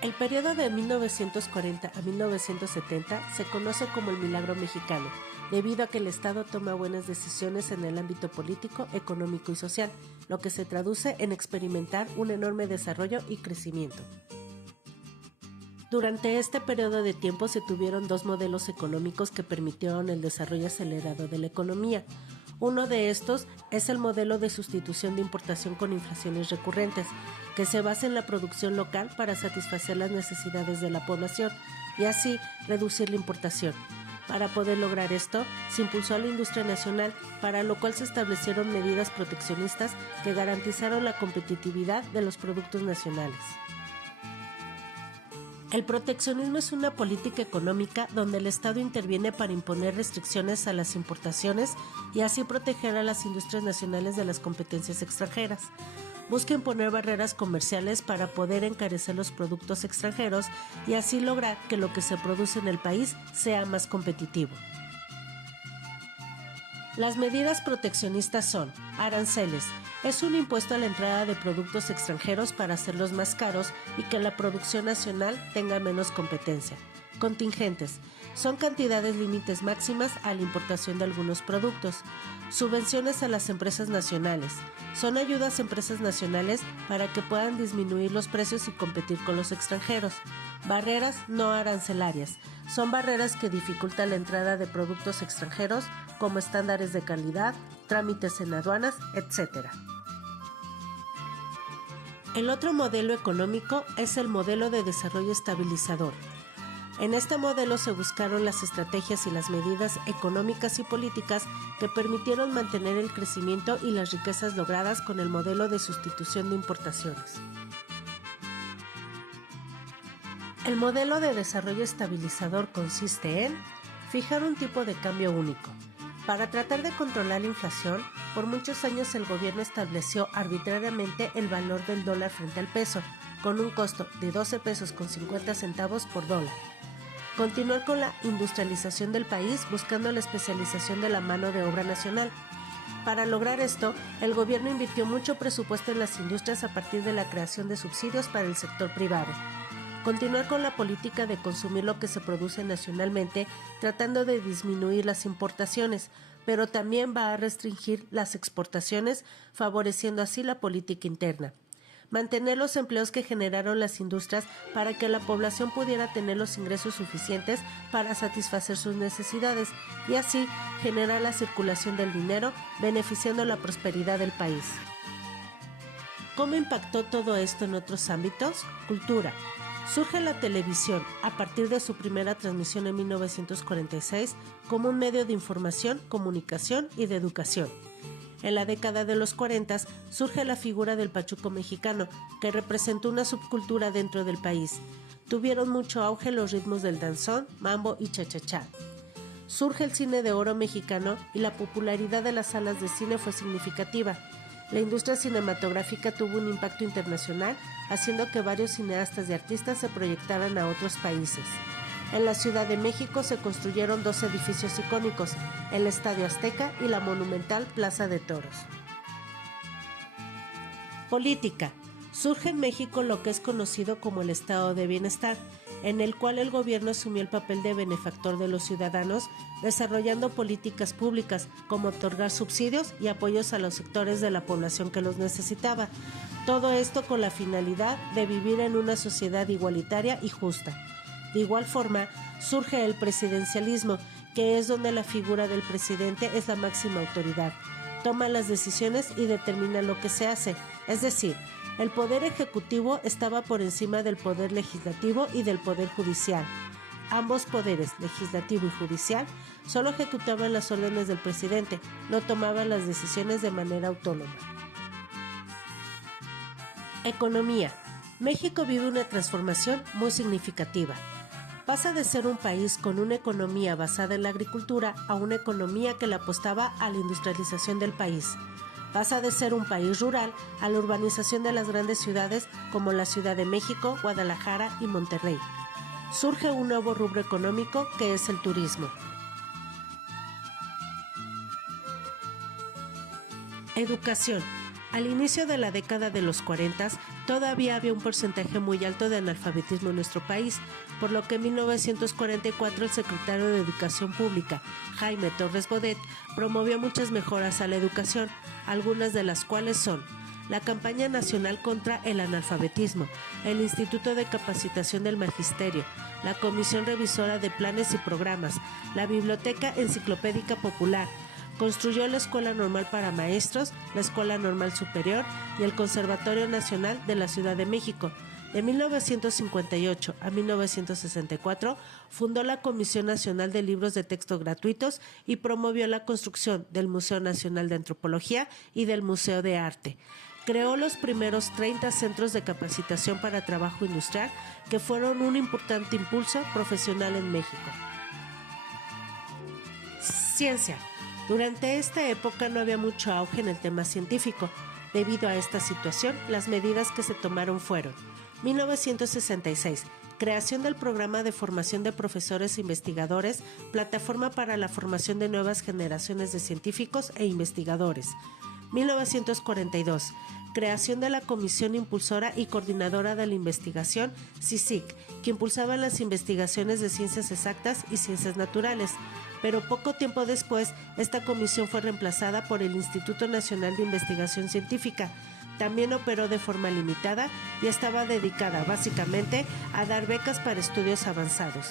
El periodo de 1940 a 1970 se conoce como el Milagro Mexicano, debido a que el Estado toma buenas decisiones en el ámbito político, económico y social, lo que se traduce en experimentar un enorme desarrollo y crecimiento. Durante este periodo de tiempo se tuvieron dos modelos económicos que permitieron el desarrollo acelerado de la economía. Uno de estos es el modelo de sustitución de importación con inflaciones recurrentes, que se basa en la producción local para satisfacer las necesidades de la población y así reducir la importación. Para poder lograr esto, se impulsó a la industria nacional, para lo cual se establecieron medidas proteccionistas que garantizaron la competitividad de los productos nacionales. El proteccionismo es una política económica donde el Estado interviene para imponer restricciones a las importaciones y así proteger a las industrias nacionales de las competencias extranjeras. Busca imponer barreras comerciales para poder encarecer los productos extranjeros y así lograr que lo que se produce en el país sea más competitivo. Las medidas proteccionistas son aranceles. Es un impuesto a la entrada de productos extranjeros para hacerlos más caros y que la producción nacional tenga menos competencia. Contingentes. Son cantidades límites máximas a la importación de algunos productos. Subvenciones a las empresas nacionales. Son ayudas a empresas nacionales para que puedan disminuir los precios y competir con los extranjeros. Barreras no arancelarias. Son barreras que dificultan la entrada de productos extranjeros como estándares de calidad, trámites en aduanas, etc. El otro modelo económico es el modelo de desarrollo estabilizador. En este modelo se buscaron las estrategias y las medidas económicas y políticas que permitieron mantener el crecimiento y las riquezas logradas con el modelo de sustitución de importaciones. El modelo de desarrollo estabilizador consiste en fijar un tipo de cambio único. Para tratar de controlar la inflación, por muchos años el gobierno estableció arbitrariamente el valor del dólar frente al peso, con un costo de 12 pesos con 50 centavos por dólar. Continuar con la industrialización del país buscando la especialización de la mano de obra nacional. Para lograr esto, el gobierno invirtió mucho presupuesto en las industrias a partir de la creación de subsidios para el sector privado. Continuar con la política de consumir lo que se produce nacionalmente, tratando de disminuir las importaciones, pero también va a restringir las exportaciones, favoreciendo así la política interna. Mantener los empleos que generaron las industrias para que la población pudiera tener los ingresos suficientes para satisfacer sus necesidades y así generar la circulación del dinero, beneficiando la prosperidad del país. ¿Cómo impactó todo esto en otros ámbitos? Cultura. Surge la televisión, a partir de su primera transmisión en 1946, como un medio de información, comunicación y de educación. En la década de los 40 surge la figura del pachuco mexicano, que representó una subcultura dentro del país. Tuvieron mucho auge los ritmos del danzón, mambo y cha-cha-cha. Surge el cine de oro mexicano y la popularidad de las salas de cine fue significativa. La industria cinematográfica tuvo un impacto internacional, haciendo que varios cineastas y artistas se proyectaran a otros países. En la Ciudad de México se construyeron dos edificios icónicos, el Estadio Azteca y la monumental Plaza de Toros. Política. Surge en México lo que es conocido como el Estado de Bienestar, en el cual el gobierno asumió el papel de benefactor de los ciudadanos, desarrollando políticas públicas como otorgar subsidios y apoyos a los sectores de la población que los necesitaba. Todo esto con la finalidad de vivir en una sociedad igualitaria y justa. De igual forma, surge el presidencialismo, que es donde la figura del presidente es la máxima autoridad. Toma las decisiones y determina lo que se hace, es decir, el poder ejecutivo estaba por encima del poder legislativo y del poder judicial. Ambos poderes, legislativo y judicial, solo ejecutaban las órdenes del presidente, no tomaban las decisiones de manera autónoma. Economía. México vive una transformación muy significativa. Pasa de ser un país con una economía basada en la agricultura a una economía que le apostaba a la industrialización del país. Pasa de ser un país rural a la urbanización de las grandes ciudades como la Ciudad de México, Guadalajara y Monterrey. Surge un nuevo rubro económico que es el turismo. Educación. Al inicio de la década de los 40 todavía había un porcentaje muy alto de analfabetismo en nuestro país, por lo que en 1944 el secretario de Educación Pública, Jaime Torres Bodet, promovió muchas mejoras a la educación, algunas de las cuales son la campaña nacional contra el analfabetismo, el Instituto de Capacitación del Magisterio, la Comisión Revisora de Planes y Programas, la Biblioteca Enciclopédica Popular. Construyó la Escuela Normal para Maestros, la Escuela Normal Superior y el Conservatorio Nacional de la Ciudad de México. De 1958 a 1964 fundó la Comisión Nacional de Libros de Texto Gratuitos y promovió la construcción del Museo Nacional de Antropología y del Museo de Arte. Creó los primeros 30 centros de capacitación para trabajo industrial que fueron un importante impulso profesional en México. Ciencia. Durante esta época no había mucho auge en el tema científico. Debido a esta situación, las medidas que se tomaron fueron 1966. Creación del programa de formación de profesores e investigadores, plataforma para la formación de nuevas generaciones de científicos e investigadores. 1942. Creación de la Comisión Impulsora y Coordinadora de la Investigación, CICIC, que impulsaba las investigaciones de ciencias exactas y ciencias naturales. Pero poco tiempo después, esta comisión fue reemplazada por el Instituto Nacional de Investigación Científica. También operó de forma limitada y estaba dedicada básicamente a dar becas para estudios avanzados.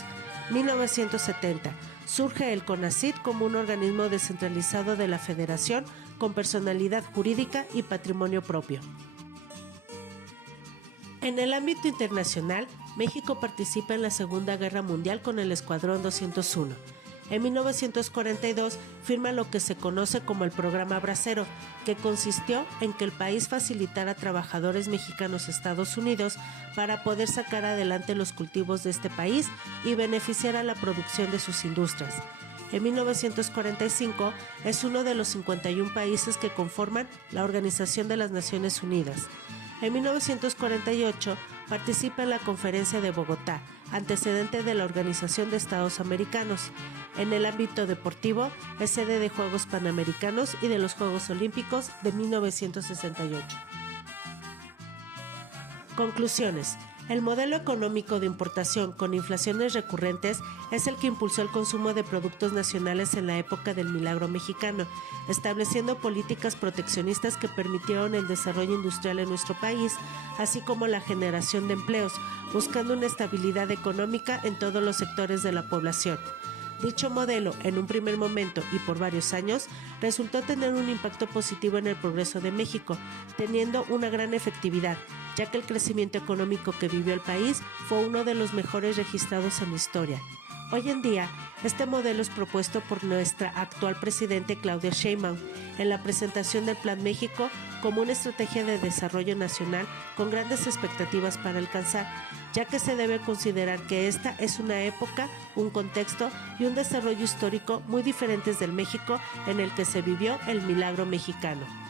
1970. Surge el CONACYT como un organismo descentralizado de la Federación con personalidad jurídica y patrimonio propio. En el ámbito internacional, México participa en la Segunda Guerra Mundial con el Escuadrón 201. En 1942 firma lo que se conoce como el Programa Bracero, que consistió en que el país facilitara a trabajadores mexicanos a Estados Unidos para poder sacar adelante los cultivos de este país y beneficiar a la producción de sus industrias. En 1945 es uno de los 51 países que conforman la Organización de las Naciones Unidas. En 1948 participa en la Conferencia de Bogotá, antecedente de la Organización de Estados Americanos. En el ámbito deportivo es sede de Juegos Panamericanos y de los Juegos Olímpicos de 1968. Conclusiones. El modelo económico de importación con inflaciones recurrentes es el que impulsó el consumo de productos nacionales en la época del milagro mexicano, estableciendo políticas proteccionistas que permitieron el desarrollo industrial en nuestro país, así como la generación de empleos, buscando una estabilidad económica en todos los sectores de la población. Dicho modelo, en un primer momento y por varios años, resultó tener un impacto positivo en el progreso de México, teniendo una gran efectividad, ya que el crecimiento económico que vivió el país fue uno de los mejores registrados en la historia. Hoy en día, este modelo es propuesto por nuestra actual presidente Claudia Sheinbaum en la presentación del Plan México como una estrategia de desarrollo nacional con grandes expectativas para alcanzar, ya que se debe considerar que esta es una época, un contexto y un desarrollo histórico muy diferentes del México en el que se vivió el milagro mexicano.